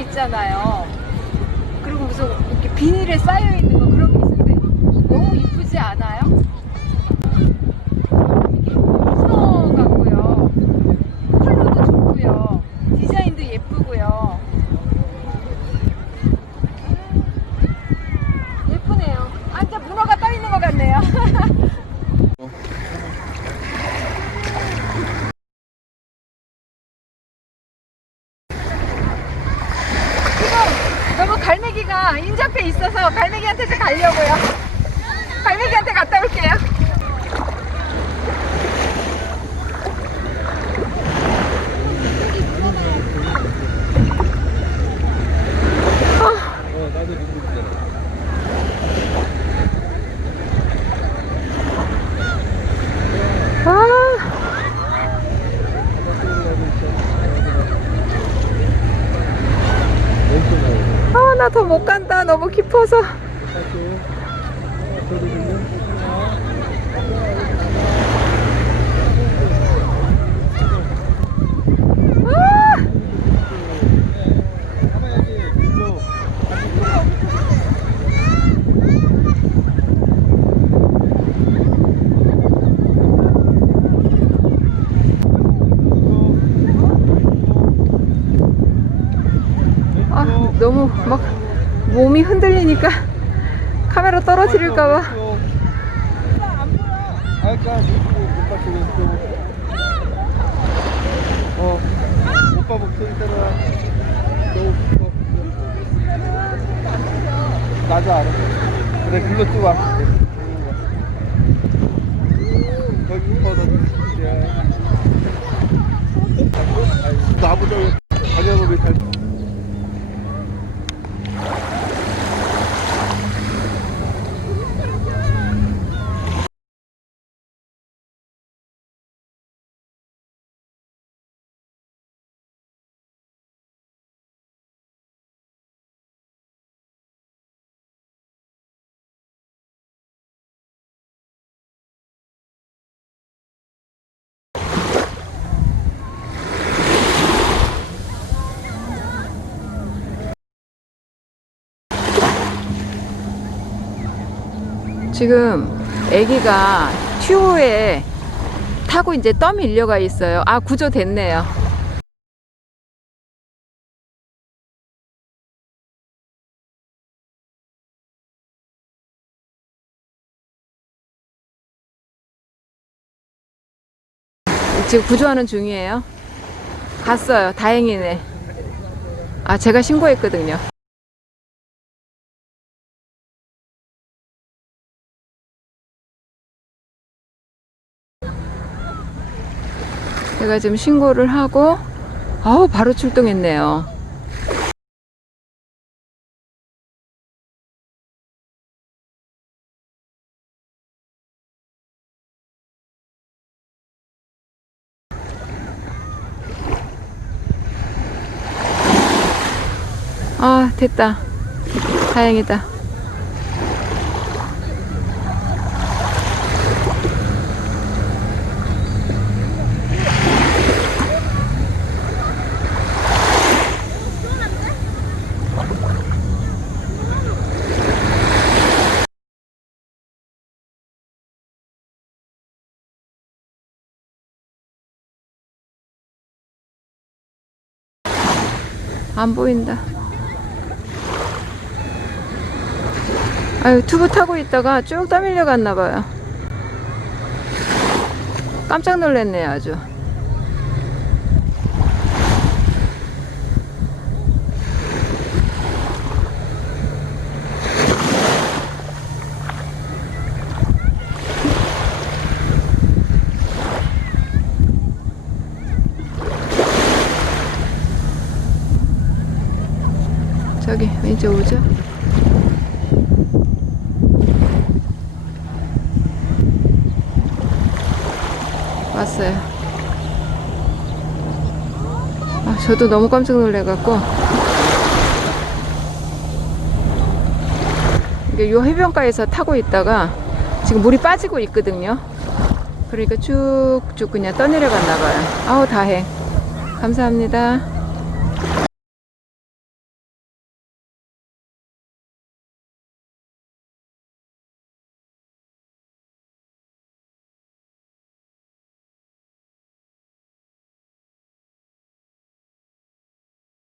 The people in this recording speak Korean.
있잖아요. 그리고 무슨 이렇게 비닐에 쌓여 있는 거 그런 게 있는데 너무 이쁘지 않아요? 문어 같고요. 컬러도 좋고요. 디자인도 예쁘고요. 예쁘네요. 아, 진짜 문어가 떠 있는 것 같네요. 지금 너무 갈매기가 인접해 있어서 갈매기한테 좀 가려고요. 갈매기한테 갔다 올게요. 어, 나도 누구 있잖 아. 아, 왼쪽 아, 나 더 못 간다. 너무 깊어서. 할게요. 저도 들려? 아, 가봐야지. 일로. 아, 너무 막 몸이 흔들리니까 카메라 떨어뜨릴까봐. 아까 오빠. 오빠 목소리 따라. 나도 알아. 그래, 글로 쭉 와. 깊어, 너 지금 아기가 튜브에 타고 이제 떠밀려가 있어요. 아, 구조됐네요. 지금 구조하는 중이에요. 갔어요. 다행이네. 아, 제가 신고했거든요. 제가 지금 신고를 하고 아우 바로 출동했네요. 아 됐다. 다행이다. 안 보인다. 아유, 투브 타고 있다가 쭉 떠밀려 갔나 봐요. 깜짝 놀랐네요, 아주. 저기 왼쪽 오죠? 왔어요. 아, 저도 너무 깜짝 놀래갖고. 이게 요 해변가에서 타고 있다가 지금 물이 빠지고 있거든요. 그러니까 쭉쭉 그냥 떠내려갔나 봐요. 아우, 다행. 감사합니다.